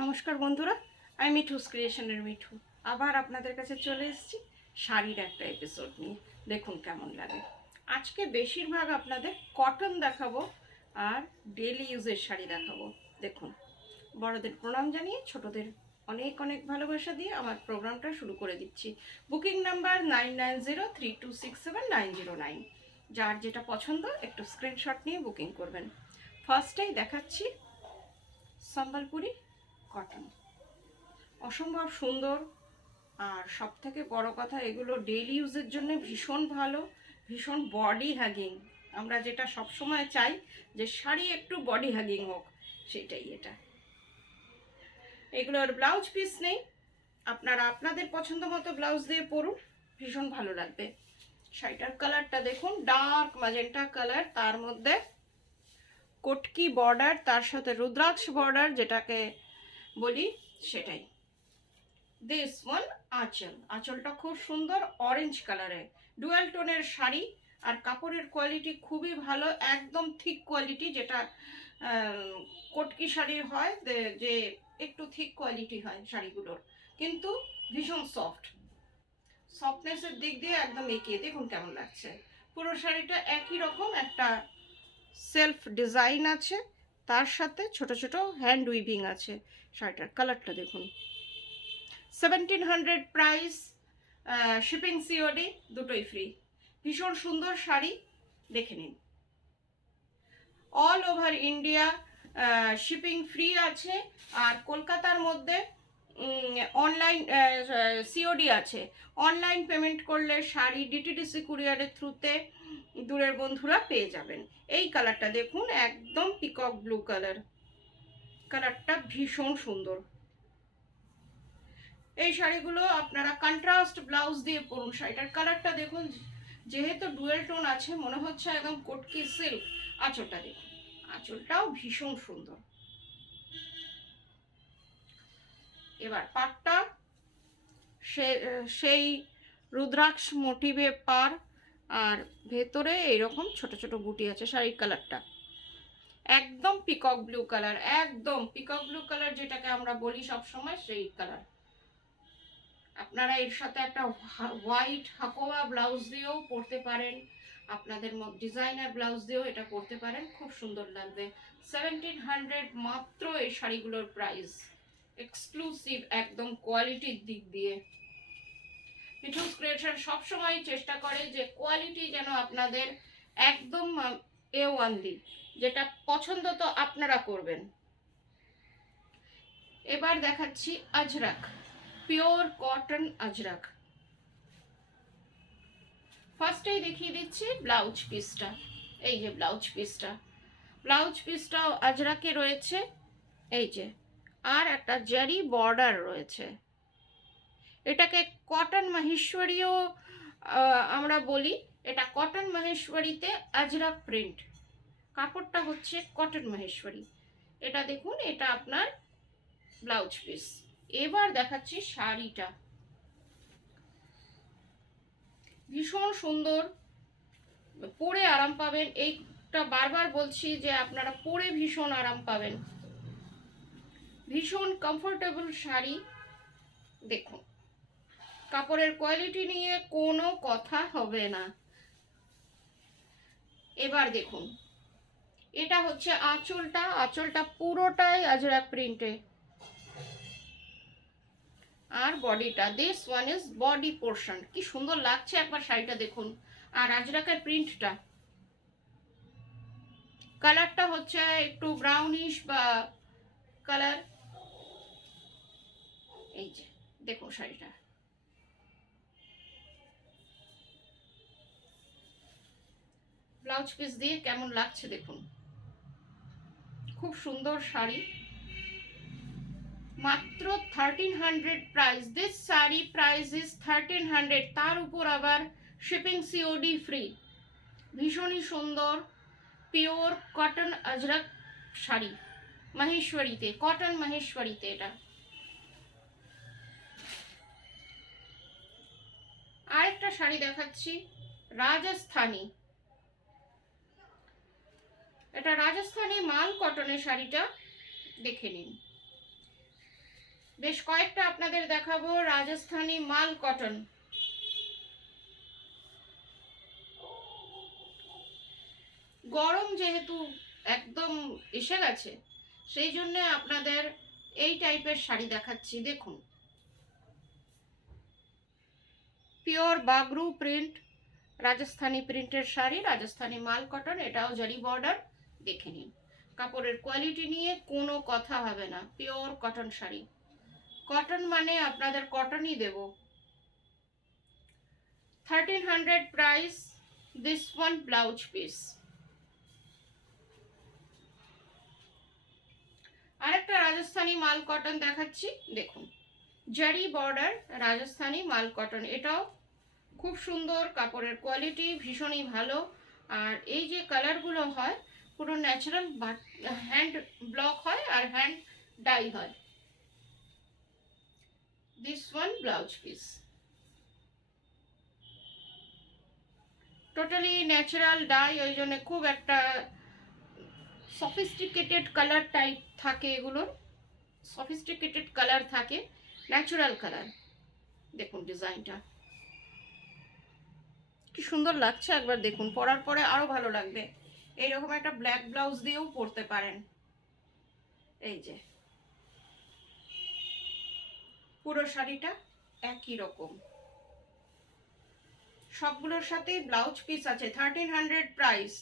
নমস্কার বন্ধুরা, আমি মিঠুস ক্রিয়েশনের মিঠু আবার আপনাদের কাছে চলে এসেছি শাড়ির একটা এপিসোড নিয়ে। দেখুন কেমন লাগে। আজকে বেশিরভাগ আপনাদের কটন দেখাবো আর ডেলি ইউজের শাড়ি দেখাবো। দেখুন, বড়দের প্রণাম জানিয়ে ছোটদের অনেক অনেক ভালোবাসা দিয়ে আমার প্রোগ্রামটা শুরু করে দিচ্ছি। Booking number 9903267909। যার যেটা পছন্দ একটু স্ক্রিনশট নিয়ে বুকিং করবেন। ফার্স্টেই দেখাচ্ছি সম্বলপুরি কটন, অসম্ভব সুন্দর। আর সব থেকে বড় কথা, এগুলো ডেইলি ইউজের জন্য ভীষণ ভালো, ভীষণ বডি হ্যাগিং। আমরা যেটা সব সময় চাই যে শাড়ি একটু বডি হ্যাগিং হোক, সেটাই এটা। এগুলোর ব্লাউজ পিস নেই, আপনারা আপনাদের পছন্দ মতো ব্লাউজ দিয়ে পরুন, ভীষণ ভালো লাগবে। শাড়িটার কালারটা দেখুন, ডার্ক ম্যাজেন্টা কালার, তার মধ্যে কটকি বর্ডার, তার সাথে রুদ্রাক্ষ বর্ডার যেটাকে বলি সেটাই। দিস ওয়ান আঁচলটা খুব সুন্দর অরেঞ্জ কালারে, ডুয়াল টোনের শাড়ি। আর কাপড়ের কোয়ালিটি খুবই ভালো, একদম থিক কোয়ালিটি, যেটা কটকি শাড়ির হয়, যে একটু থিক কোয়ালিটি হয় শাড়িগুলোর, কিন্তু ভীষণ সফটনেসের দিক দিয়ে একদম এগিয়ে। দেখুন কেমন লাগছে। পুরো শাড়িটা একই রকম একটা সেলফ ডিজাইন আছে, তার সাথে ছোট ছোট হ্যান্ড উইভিং আছে। শাড়িটার কালারটা দেখুন। 1700 প্রাইস, শিপিং সিওডি দুটোই ফ্রি। ভীষণ সুন্দর শাড়ি, দেখে নিন। All over India shipping free আছে। আর কলকাতার মধ্যে অনলাইন সিওডি আছে। অনলাইন পেমেন্ট করলে শাড়ি ডিটিডিসি কুরিয়ারের থ্রুতে দূরের বন্ধুরা পেয়ে যাবেন। এই কালারটা দেখুন, একদম পিকক ব্লু কালার, কালারটা ভীষণ সুন্দর। এই শাড়িগুলো আপনারা কন্ট্রাস্ট ব্লাউজ দিয়ে পরুন। শাড়িটার কালারটা দেখুন, যেহেতু ডুয়েল টোন আছে, মনে হচ্ছে একদম কটকি সিল্ক। আঁচলটা দেখুন, আঁচলটাও ভীষণ সুন্দর। এবার পাটটা, সেই রুদ্রাক্ষ মোটিভে পার, আর ভেতরে এইরকম ছোট ছোট বুটি আছে। শাড়ির কালারটা একদম পিকক ব্লু কালার, একদম পিকক ব্লু কালার যেটাকে আমরা বলি সব সময়, সেই কালার। আপনারা এর সাথে একটা হোয়াইট হাকোয়া ব্লাউজ দিয়েও পরতে পারেন, আপনাদের ডিজাইনার ব্লাউজ দিয়েও এটা পরতে পারেন, খুব সুন্দর লাগবে। 1700 মাত্র এই শাড়িগুলোর প্রাইস, এক্সক্লুসিভ একদম কোয়ালিটির দিক দিয়ে। মিঠুস ক্রিয়েশন সবসময় চেষ্টা করে যে কোয়ালিটি যেন আপনাদের একদম A1 দিই, যেটা পছন্দ তো আপনারা করবেন। এবার দেখাচ্ছি আজরাক, পিওর কটন আজরাক। ফার্স্টেই দেখিয়ে দিচ্ছি ব্লাউজ পিসটা। এই যে ব্লাউজ পিসটাও আজরাকে রয়েছে, এই যে, আর একটা জারি বর্ডার রয়েছে। এটাকে কটন মাহেশ্বরীও আমরা বলি। এটা কটন মাহেশ্বরীতে আজরাক প্রিন্ট, কাপড়টা হচ্ছে কটন মাহেশ্বরী। এটা দেখুন, এটা আপনার ব্লাউজ পিস। এবার দেখাচ্ছি শাড়িটা, ভীষণ সুন্দর, পরে আরাম পাবেন। এইটা বারবার বলছি যে আপনারা পরে ভীষণ আরাম পাবেন, ভীষণ কমফোর্টেবল শাড়ি। দেখুন, কাপড়ের কোয়ালিটি নিয়ে কোনো কথা হবে না। এবার দেখুন, এটা হচ্ছে আঁচলটা পুরোটাই আজরাক প্রিন্টে। আর বডিটা, this one is body portion. কি সুন্দর লাগছে একবার শাড়িটা দেখুন। আর আজরাকের প্রিন্টটা, কালারটা হচ্ছে একটু ব্রাউনিশ বা কালার। এই যে দেখুন শাড়িটা, ব্লাউজ পিস দিয়ে কেমন লাগছে দেখুন, খুব সুন্দর শাড়ি। মাত্র 1300 price, this sari price is 1300। তার উপর আবার শিপিং সিওডি ফ্রি। ভীষণই সুন্দর পিওর কটন আজরাক শাড়ি, মাহেশ্বরীতে, কটন মাহেশ্বরীতে। এটা আরেকটা শাড়ি দেখাচ্ছি, রাজস্থানী। এটা রাজস্থানী মাল কটনের শাড়িটা, দেখে নিন। বেশ কয়েকটা আপনাদের দেখাবো রাজস্থানী মাল কটন। গরম যেহেতু একদম এসে গেছে, সেই জন্য আপনাদের এই টাইপের শাড়ি দেখাচ্ছি। দেখুন, পিওর বাগরু প্রিন্ট, রাজস্থানী প্রিন্টের শাড়ি, রাজস্থানী মাল কটন, এটাও জারি বর্ডার। দেখে নিন, কাপড়ের কোয়ালিটি নিয়ে কোনো কথা হবে না। পিওর কটন শাড়ি, কটন মানে আপনাদের কটনই দেব। 1300 price, this one blouse piece. আরেকটা রাজস্থানী মাল কটন দেখাচ্ছি, দেখুন, জারি বর্ডার রাজস্থানী মাল কটন, এটাও খুব সুন্দর, কাপড়ের কোয়ালিটি ভীষণই ভালো। আর এই যে কালারগুলো হয় পুরো ন্যাচারাল, হ্যান্ড ব্লক হয় আর হ্যান্ড ডাই হয়। This one blouse piece, totally natural die, ওই জন্য খুব একটা সফিস্টিকেটেড কালার টাইপ থাকে, এগুলোর সফিস্টিকেটেড কালার থাকে, ন্যাচারাল কালার। দেখুন ডিজাইনটা কি সুন্দর লাগছে, একবার দেখুন, পরার পরে আরো ভালো লাগবে। এইরকম একটা ব্ল্যাক ব্লাউজ দিয়েও পরতে পারেন। এই যে পুরো শাড়িটা একই রকম, সবগুলোর সাথে ব্লাউজ পিস আছে। 1300 price,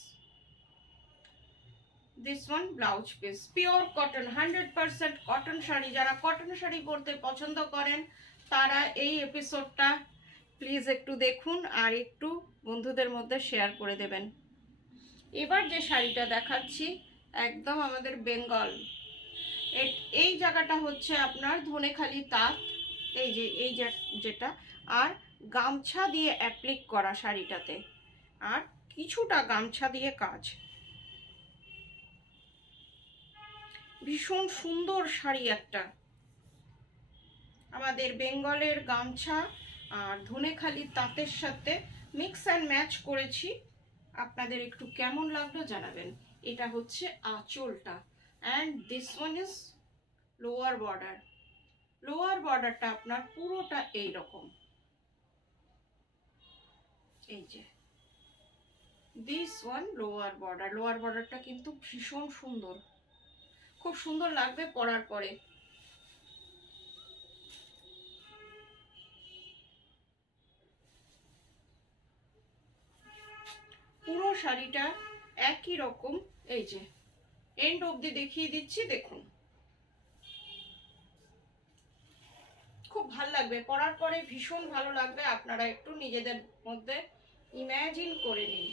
this one blouse piece, pure cotton, 100% cotton sari. যারা কটন শাড়ি পরতে পছন্দ করেন তারা এই এপিসোডটা প্লিজ একটু দেখুন আর একটু বন্ধুদের মধ্যে শেয়ার করে দেবেন। এবার যে শাড়িটা দেখাচ্ছি একদম আমাদের বেঙ্গল, এই জায়গাটা হচ্ছে আপনার ধনেখালি তাঁত, এই যে এই যেটা, আর গামছা দিয়ে অ্যাপ্লিক করা শাড়িটাতে, আর কিছুটা গামছা দিয়ে কাজ। ভীষণ সুন্দর শাড়ি একটা, আমাদের বেঙ্গলের গামছা আর ধনেখালি তাঁতের সাথে মিক্স অ্যান্ড ম্যাচ করেছি। আপনাদের একটু কেমন লাগলো জানাবেন। এটা হচ্ছে আঁচলটা, and this one is lower border. Lower বর্ডারটা আপনার পুরোটা এইরকম, এই যে this one lower border. Lower বর্ডারটা কিন্তু ভীষণ সুন্দর, খুব সুন্দর লাগবে পরার পরে। পুরো শাড়িটা একই রকম, এই যে এন্ড অবধি দেখিয়ে দিচ্ছি, দেখুন খুব ভালো লাগবে পরার পরে, ভীষণ ভালো লাগবে। আপনারা একটু নিজেদের মধ্যে ইমাজিন করে নিন,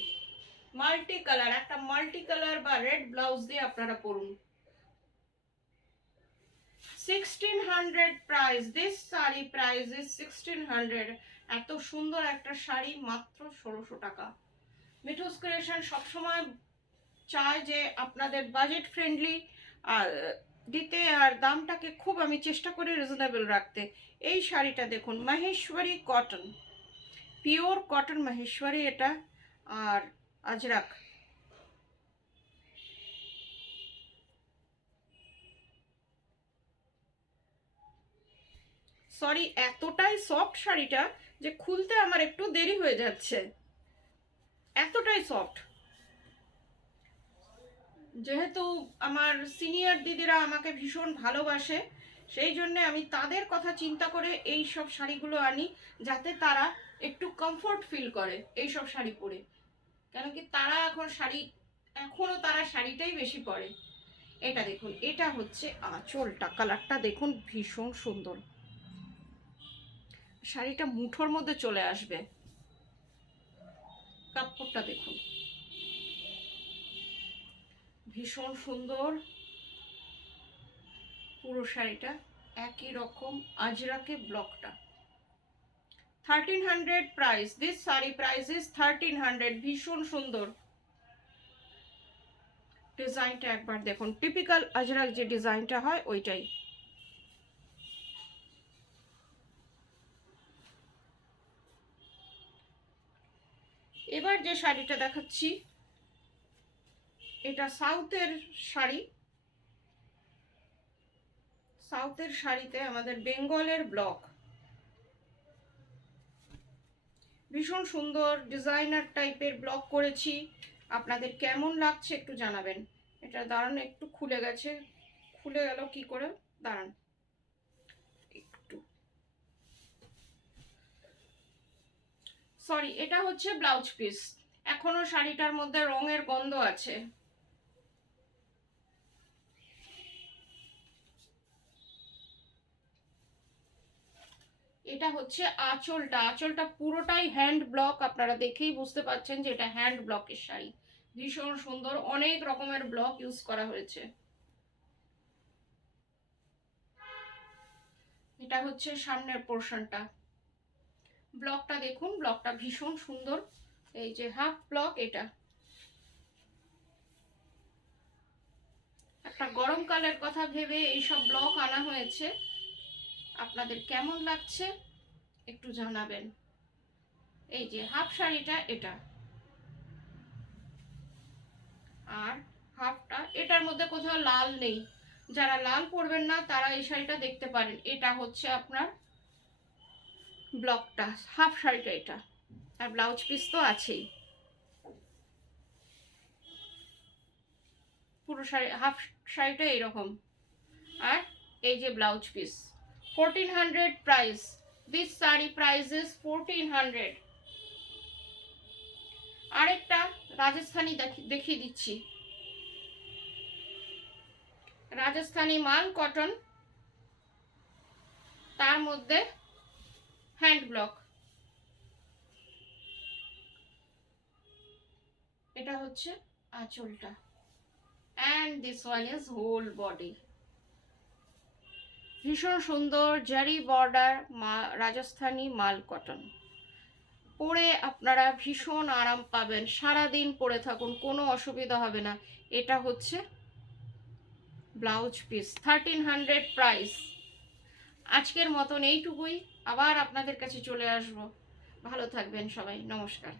মাল্টি কালার, একটা মাল্টি কালার বা রেড ব্লাউজ দিয়ে আপনারা পরুন। 1600 price, this sari price is 1600। এত সুন্দর একটা শাড়ি মাত্র 1600 টাকা। মিঠুস ক্রিয়েশন সবসময় চায় যে আপনাদের বাজেট ফ্রেন্ডলি দিতে, আর দামটাকে খুব আমি চেষ্টা করি রিজনেবল রাখতে। এই শাড়িটা দেখুন, Maheshwari cotton, pure cotton Maheshwari এটা, আর আজরাক। সরি, এতটাই সফট শাড়িটা যে খুলতে আমার একটু দেরি হয়ে যাচ্ছে, এতটাই সফট। যেহেতু আমার সিনিয়র দিদিরা আমাকে ভীষণ ভালোবাসে, সেই জন্যে আমি তাদের কথা চিন্তা করে এই সব শাড়িগুলো আনি, যাতে তারা একটু কমফোর্ট ফিল করে এই সব শাড়ি পরে। কেন কি তারা এখনো তারা শাড়িটাই বেশি পরে। এটা দেখুন, এটা হচ্ছে আঁচলটা, কালারটা দেখুন ভীষণ সুন্দর, শাড়িটা মুঠোর মধ্যে চলে আসবে। কাপড়টা দেখুন ভীষণ সুন্দর, পুরো শাড়িটা একই রকম, আজরাকে ব্লকটা। 1300 price, this sari price is 1300। ভীষণ সুন্দর ডিজাইনটা, একবার দেখুন, টিপিক্যাল আজরাক যে ডিজাইনটা হয় ওইটাই। এবার যে শাড়িটা দেখাচ্ছি এটা সাউথের শাড়ি, সাউথের শাড়িতে আমাদের বেঙ্গলের ব্লক, ভীষণ সুন্দর ডিজাইনার টাইপের ব্লক করেছি। আপনাদের কেমন লাগছে একটু জানাবেন। এটা দাঁড়ান, একটু খুলে গেছে, খুলে গেল কি করে, দাঁড়ান একটু, সরি। এটা হচ্ছে ব্লাউজ পিস, এখনো শাড়িটার মধ্যে রঙের গন্ধ আছে। এটা হচ্ছে আঁচলটা, আঁচলটা পুরোটাই হ্যান্ড ব্লক, আপনারা দেখেই বুঝতে পারছেন যে এটা হ্যান্ড ব্লকের শাড়ি। ভীষণ সুন্দর, অনেক রকমের ব্লক ইউজ করা হয়েছে। এটা হচ্ছে সামনের পোর্শনটা, ব্লকটা দেখুন, ব্লকটা ভীষণ সুন্দর। এই যে হাফ ব্লক, এটা একটা গরমকালের কথা ভেবে এইসব ব্লক আনা হয়েছে। আপনাদের কেমন লাগছে একটু জানাবেন। এই যে হাফ শাড়িটা এটা, আর হাফটা, এটার মধ্যে কোথাও লাল নেই, যারা লাল পরবেন না তারা এই শাড়িটা দেখতে পারেন। এটা হচ্ছে আপনার ব্লকটা, হাফ শাড়িটা এটা, আর ব্লাউজ পিস তো আছেই। পুরো শাড়ি, হাফ শাড়িটা এরকম, আর এই যে blouse piece. 1400 price, this sari price is 1400। আরেকটা রাজস্থানি দেখিয়ে দিচ্ছি, রাজস্থানি মাল কটন, তার মধ্যে হ্যান্ড ব্লক। এটা হচ্ছে আঁচলটা, and this one is whole body। ভীষণ সুন্দর জারি বর্ডার, রাজস্থানি মাল কটন। পরে আপনারা ভীষণ আরাম পাবেন, সারাদিন পরে থাকুন, কোনো অসুবিধা হবে না। এটা হচ্ছে ব্লাউজ পিস, 1300 প্রাইস। আজকের মতন এইটুকুই, আবার আপনাদের কাছে চলে আসবো। ভালো থাকবেন সবাই, নমস্কার।